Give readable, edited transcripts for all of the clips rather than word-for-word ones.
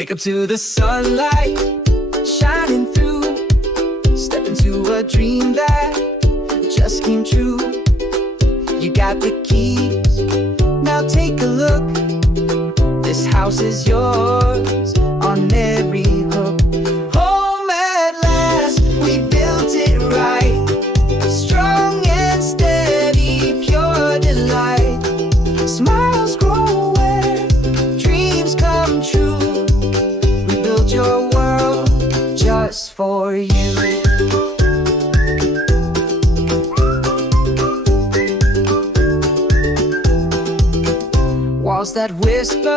Wake up to the sunlight shining through. Step into a dream that just came true. You got the keys, now take a look. This house is yours on every hook. Home at last, we built it right. Strong and steady, pure delight. Smiles grow where dreams come true. We built your world just for you. Walls that whisper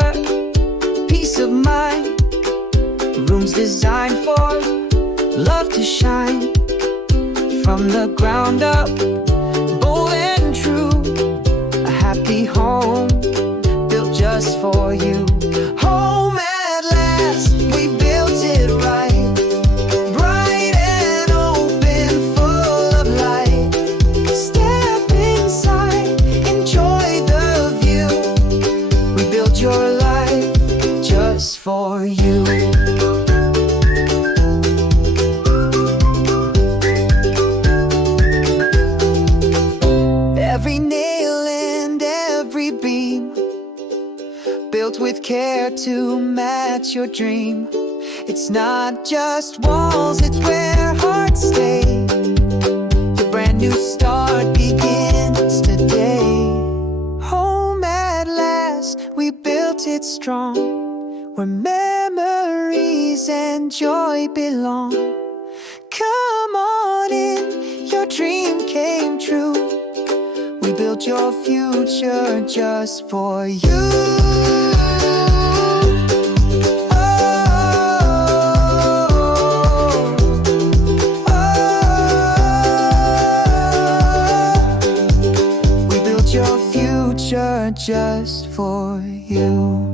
peace of mind. Rooms designed for love to shine. From the ground up, bold and true. A happy home built just for you. Home at last, we built it right. Bright and open, full of light. Step inside, enjoy the view. We built your life just for you. Every nail and every beam built with care to match your dream. It's not just walls, it's where hearts stay. Your brand new start begins today. Home at last, we built it strong, where memories and joy belong. Come on in, your dream came true. We built your future just for you. We built your future just for you.